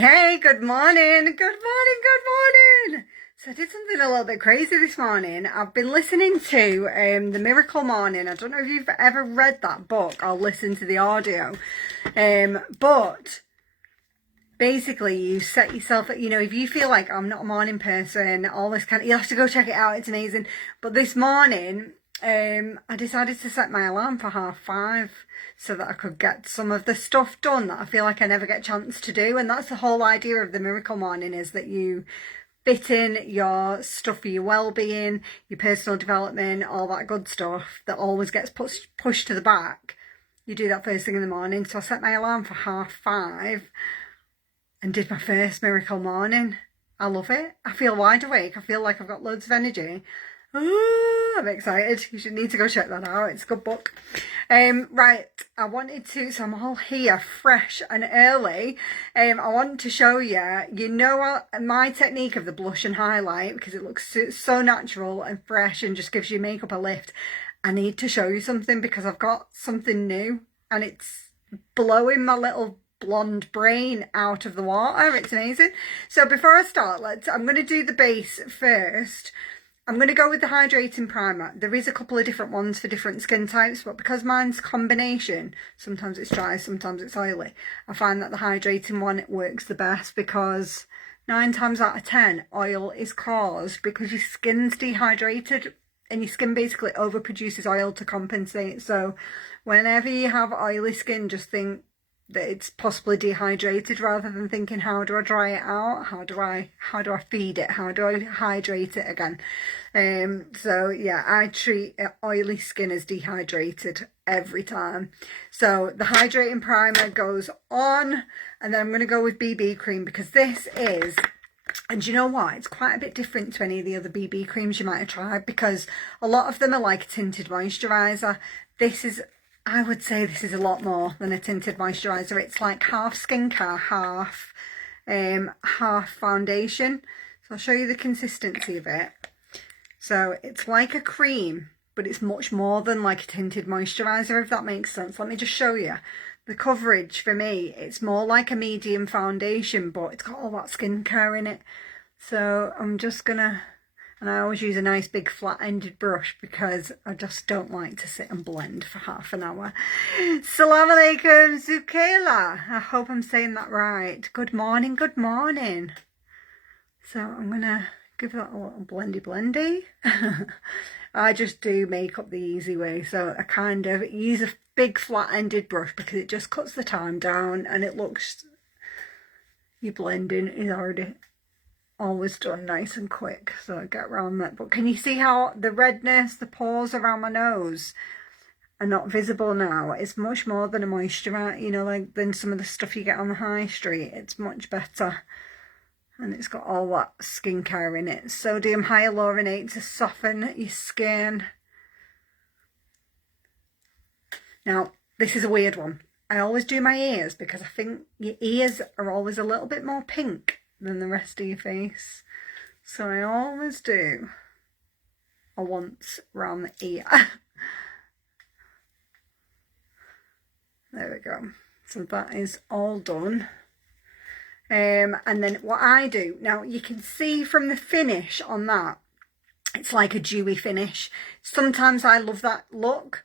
Hey, good morning, good morning, good morning. So I did something a little bit crazy this morning. I've been listening to The Miracle Morning. I don't know if you've ever read that book or listened to the audio. But basically you set yourself, if you feel like I'm not a morning person, all this kind of, you have to go check it out. It's amazing. But this morning, I decided to set my alarm for 5:30 so that I could get some of the stuff done that I feel like I never get a chance to do. And that's the whole idea of the Miracle Morning, is that you fit in your stuff for your well-being, your personal development, all that good stuff that always gets pushed to the back. You do that first thing in the morning. So I set my alarm for 5:30 and did my first Miracle Morning. I love it. I feel wide awake. I feel like I've got loads of energy. Ooh, I'm excited. You should need to go check that out. It's a good book. Right, I wanted to, so I'm all here fresh and early. I want to show you, my technique of the blush and highlight, because it looks so natural and fresh and just gives your makeup a lift. I need to show you something because I've got something new and it's blowing my little blonde brain out of the water. It's amazing. So before I start, I'm going to do the base first. I'm going to go with the hydrating primer. There is a couple of different ones for different skin types, but because mine's combination, sometimes it's dry, sometimes it's oily, I find that the hydrating one works the best, because 9 times out of 10 oil is caused because your skin's dehydrated and your skin basically overproduces oil to compensate. So whenever you have oily skin, just think that it's possibly dehydrated, rather than thinking, how do I dry it out? How do I feed it? How do I hydrate it again? So yeah, I treat oily skin as dehydrated every time. So the hydrating primer goes on, and then I'm going to go with BB cream, because this is, and you know what, it's quite a bit different to any of the other BB creams you might have tried, because a lot of them are like a tinted moisturiser. I would say this is a lot more than a tinted moisturiser. It's like half skincare, half foundation. So I'll show you the consistency of it. So it's like a cream, but it's much more than like a tinted moisturiser, if that makes sense. Let me just show you. The coverage for me, it's more like a medium foundation, but it's got all that skincare in it. So I'm just gonna, and I always use a nice big flat-ended brush because I just don't like to sit and blend for half an hour. Assalamu alaikum, Zukaila. I hope I'm saying that right. Good morning, good morning. So I'm going to give that a little blendy. I just do makeup the easy way. So I kind of use a big flat-ended brush because it just cuts the time down, and it looks, your blending is already always done nice and quick, so I get around that. But can you see how the redness, the pores around my nose are not visible now? It's much more than a moisturiser, like than some of the stuff you get on the high street. It's much better, and it's got all that skincare in it. Sodium hyaluronate to soften your skin. Now this is a weird one. I always do my ears because I think your ears are always a little bit more pink than the rest of your face, so I always do a once around the ear. There we go. So that is all done. And then what I do now, you can see from the finish on that, it's like a dewy finish. Sometimes I love that look.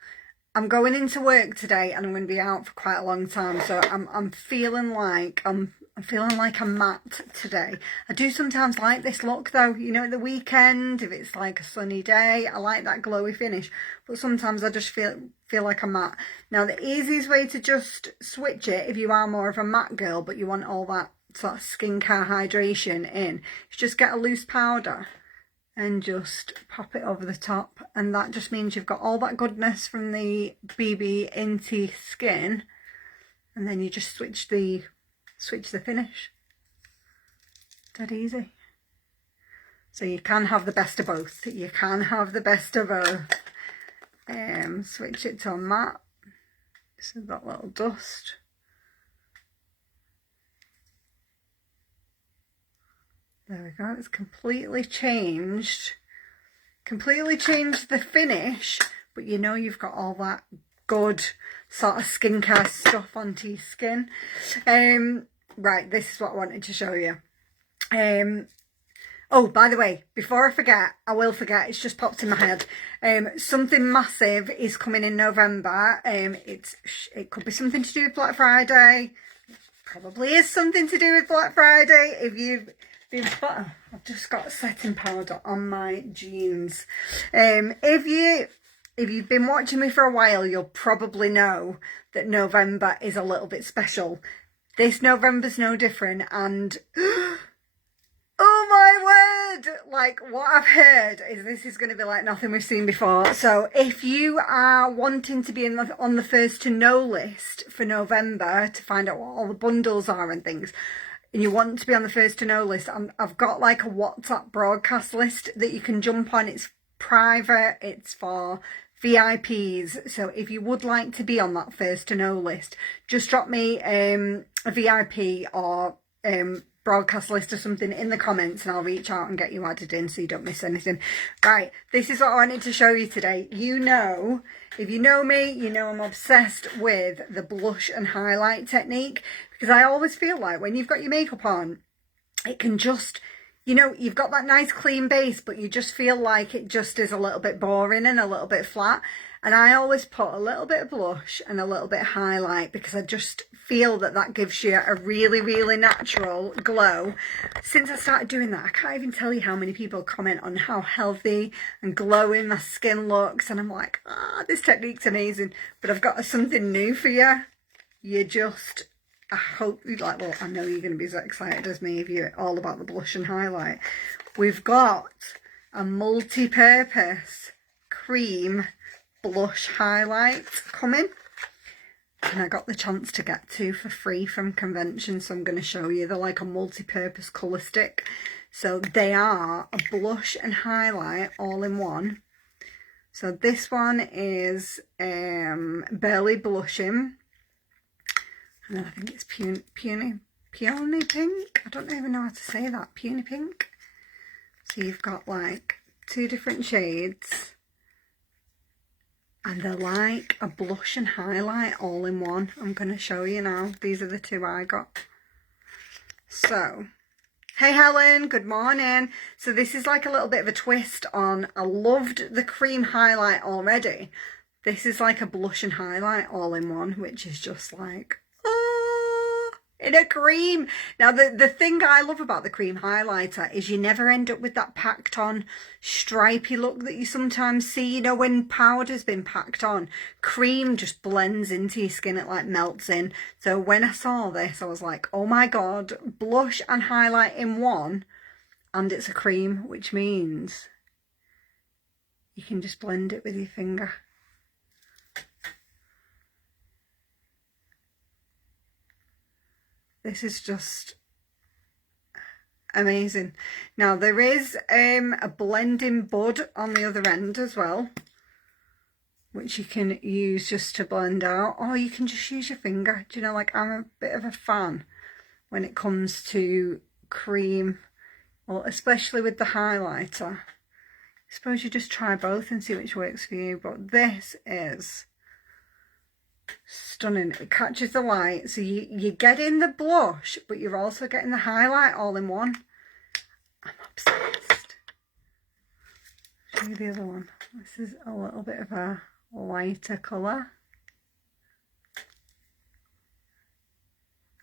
I'm going into work today and I'm going to be out for quite a long time, so I'm feeling like I'm feeling like I'm matte today. I do sometimes like this look though, at the weekend, if it's like a sunny day, I like that glowy finish. But sometimes I just feel like I'm matte. Now the easiest way to just switch it, if you are more of a matte girl but you want all that sort of skincare hydration in, is just get a loose powder and just pop it over the top, and that just means you've got all that goodness from the BB into your skin, and then you just switch the finish. Dead easy. So you can have the best of both. You can have the best of both. Switch it to a matte. So that little dust. There we go. It's completely changed the finish, but you've got all that good sort of skincare stuff onto your skin. right, this is what I wanted to show you. Oh, by the way, before I forget, I will forget, it's just popped in my head. Something massive is coming in November. It could be something to do with Black Friday. Probably is something to do with Black Friday. If you've been, I've just got setting powder on my jeans. If you've been watching me for a while, you'll probably know that November is a little bit special. This November's no different, and oh my word, like what I've heard is this is going to be like nothing we've seen before. So if you are wanting to be on the first to know list for November to find out what all the bundles are and things, and you want to be on the first to know list, I've got like a WhatsApp broadcast list that you can jump on. It's private, it's for VIPs. So if you would like to be on that first to know list, just drop me a VIP or broadcast list or something in the comments, and I'll reach out and get you added in so you don't miss anything. Right, this is what I wanted to show you today. You know, if you know me, you know I'm obsessed with the blush and highlight technique, because I always feel like when you've got your makeup on, it can just, you know, you've got that nice clean base, but you just feel like it just is a little bit boring and a little bit flat. And I always put a little bit of blush and a little bit of highlight, because I just feel that that gives you a really, really natural glow. Since I started doing that, I can't even tell you how many people comment on how healthy and glowing my skin looks. And I'm like, this technique's amazing. But I've got something new for you. I hope you like, well, I know you're going to be as excited as me if you're all about the blush and highlight. We've got a multi-purpose cream blush highlight coming, and I got the chance to get two for free from convention, so I'm going to show you. They're like a multi-purpose colour stick, so they are a blush and highlight all in one. So this one is Barely Blushing, and I think it's peony pink. I don't even know how to say that. Peony pink. So you've got like two different shades, and they're like a blush and highlight all in one. I'm going to show you now. These are the two I got. So, hey Helen, good morning. So this is like a little bit of a twist on, I loved the cream highlight already. This is like a blush and highlight all in one, which is just like, in a cream. Now the thing I love about the cream highlighter is you never end up with that packed on stripy look that you sometimes see, you know, when powder's been packed on. Cream just blends into your skin, it like melts in. So when I saw this, I was like, oh my god, blush and highlight in one, and it's a cream, which means you can just blend it with your finger. This is just amazing. Now there is a blending bud on the other end as well, which you can use just to blend out, or you can just use your finger. Do you know, like, I'm a bit of a fan when it comes to cream, well, especially with the highlighter. I suppose you just try both and see which works for you, but this is stunning. It catches the light, so you get in the blush, but you're also getting the highlight all in one. I'm obsessed. Show you the other one. This is a little bit of a lighter colour.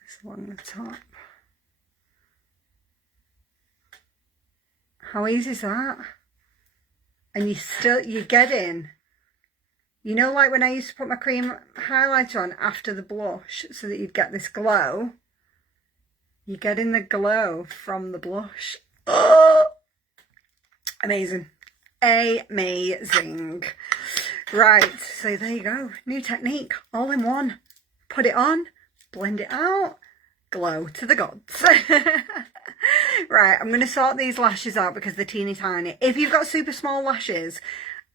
This along the top. How easy is that? And you get in. You know, like when I used to put my cream highlighter on after the blush so that you'd get this glow, you get in the glow from the blush. Oh, amazing. Amazing. Right, so there you go. New technique, all in one. Put it on, blend it out, glow to the gods. Right, I'm going to sort these lashes out because they're teeny tiny. If you've got super small lashes,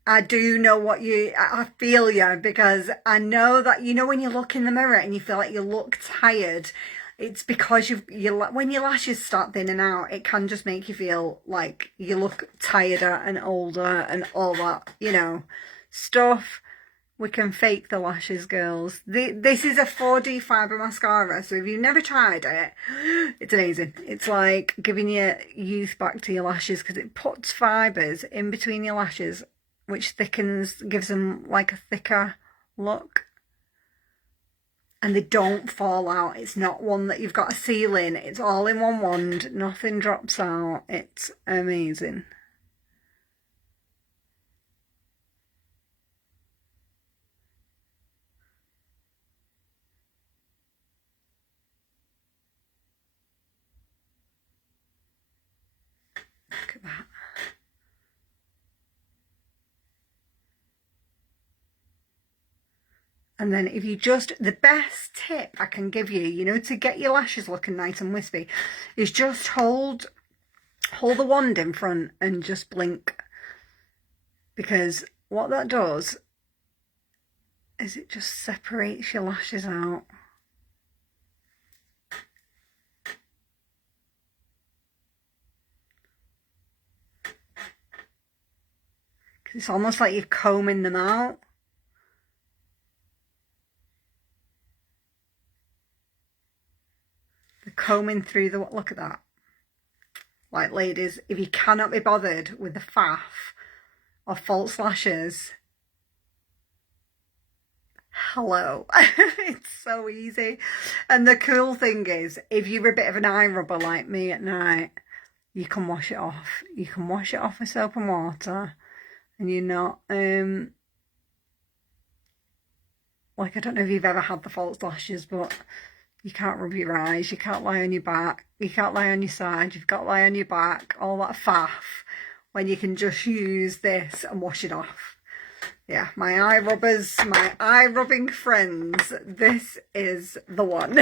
I do know I feel you, because I know that, you know, when you look in the mirror and you feel like you look tired, it's because when your lashes start thinning out, it can just make you feel like you look tireder and older and all that, you know, stuff. We can fake the lashes, girls. This is a 4D fibre mascara, so if you've never tried it, it's amazing. It's like giving your youth back to your lashes because it puts fibres in between your lashes, which thickens, gives them like a thicker look. And they don't fall out. It's not one that you've got a seal in. It's all in one wand. Nothing drops out. It's amazing. Look at that. And then if you just, the best tip I can give you, you know, to get your lashes looking nice and wispy, is just hold the wand in front and just blink. Because what that does is it just separates your lashes out. Because it's almost like you're combing them out. Combing through the, look at that. Like, ladies, if you cannot be bothered with the faff or false lashes, hello. It's so easy. And the cool thing is, if you're a bit of an eye rubber like me at night, you can wash it off. You can wash it off with soap and water, and you're not like, I don't know if you've ever had the false lashes, but you can't rub your eyes, you can't lie on your back, you can't lie on your side, you've got to lie on your back, all that faff, when you can just use this and wash it off. Yeah, my eye rubbers, my eye rubbing friends, this is the one.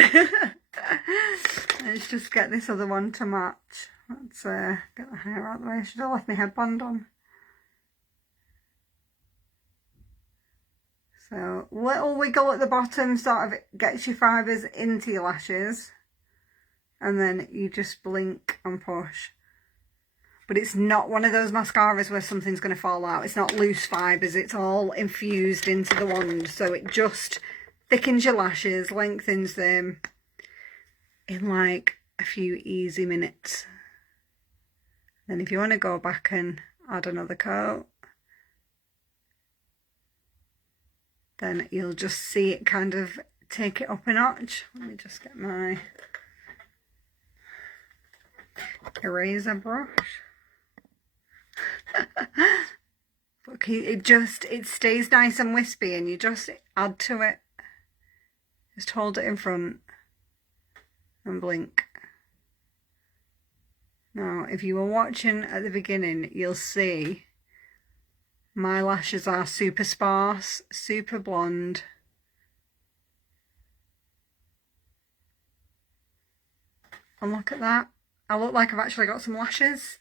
Let's just get this other one to match. Let's get the hair out of the way. I should have left my headband on. So, little wiggle at the bottom sort of gets your fibres into your lashes. And then you just blink and push. But it's not one of those mascaras where something's going to fall out. It's not loose fibres. It's all infused into the wand. So it just thickens your lashes, lengthens them in like a few easy minutes. Then if you want to go back and add another coat, then you'll just see it kind of take it up a notch. Let me just get my eraser brush. Look, it stays nice and wispy, and you just add to it. Just hold it in front and blink. Now, if you were watching at the beginning, you'll see my lashes are super sparse, super blonde. And look at that. I look like I've actually got some lashes.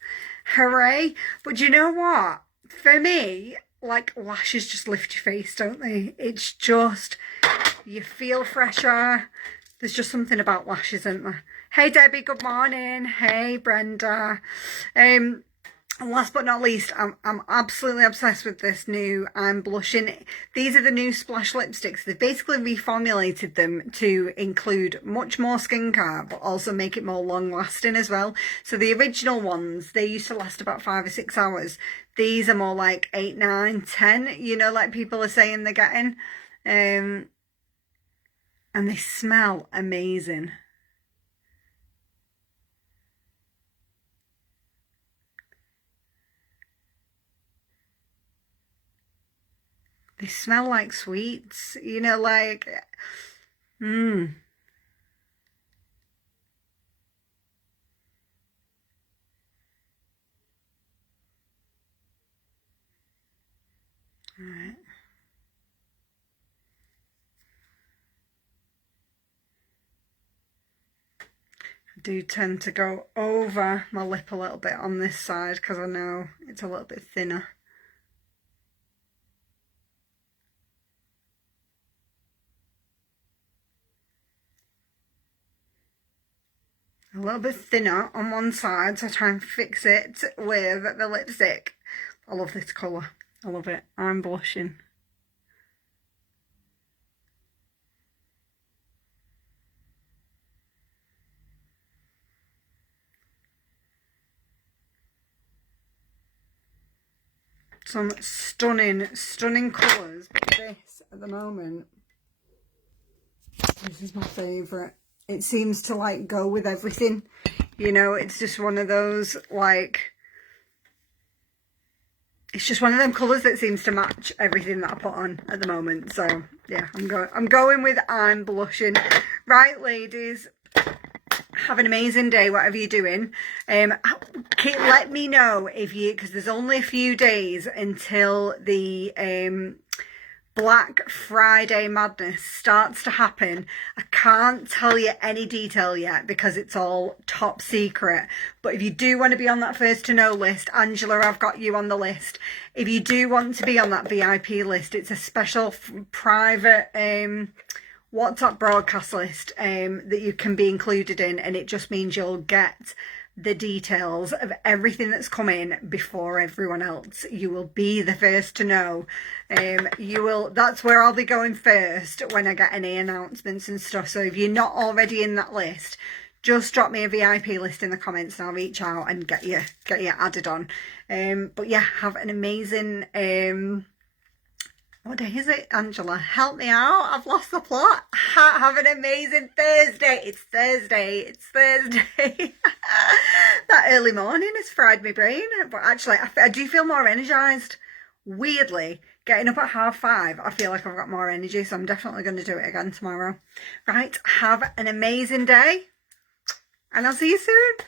Hooray. But you know what? For me, like, lashes just lift your face, don't they? It's just, you feel fresher. There's just something about lashes, isn't there? Hey Debbie, good morning. Hey Brenda. And last but not least, I'm absolutely obsessed with this new I'm Blushing. These are the new Splash lipsticks. They've basically reformulated them to include much more skincare, but also make it more long lasting as well. So the original ones, they used to last about 5 or 6 hours. These are more like 8, 9, 10, you know, like people are saying they're getting. And they smell amazing. They smell like sweets, you know, like, Alright. I do tend to go over my lip a little bit on this side because I know it's a little bit thinner. A little bit thinner on one side, so I try and fix it with the lipstick. I love this colour. I love it. I'm blushing. some stunning, stunning colours. But this, at the moment, this is my favourite. It seems to like go with everything. You know, it's just one of those like, it's just one of them colours that seems to match everything that I put on at the moment. So yeah, I'm going with I'm blushing. Right, ladies, have an amazing day, whatever you're doing. Let me know if you, because there's only a few days until the Black Friday madness starts to happen. I can't tell you any detail yet because it's all top secret. But if you do want to be on that first to know list, Angela, I've got you on the list. If you do want to be on that VIP list, it's a special private WhatsApp broadcast list that you can be included in, and it just means you'll get the details of everything that's coming before everyone else. You will be the first to know. That's where I'll be going first when I get any announcements and stuff. So if you're not already in that list, just drop me a VIP list in the comments and I'll reach out and get you added on. But yeah, have an amazing what day is it, Angela? Help me out. I've lost the plot. Have an amazing Thursday. It's Thursday. It's Thursday. That early morning has fried my brain. But actually, I do feel more energised. Weirdly, getting up at 5:30, I feel like I've got more energy. So I'm definitely going to do it again tomorrow. Right. Have an amazing day. And I'll see you soon.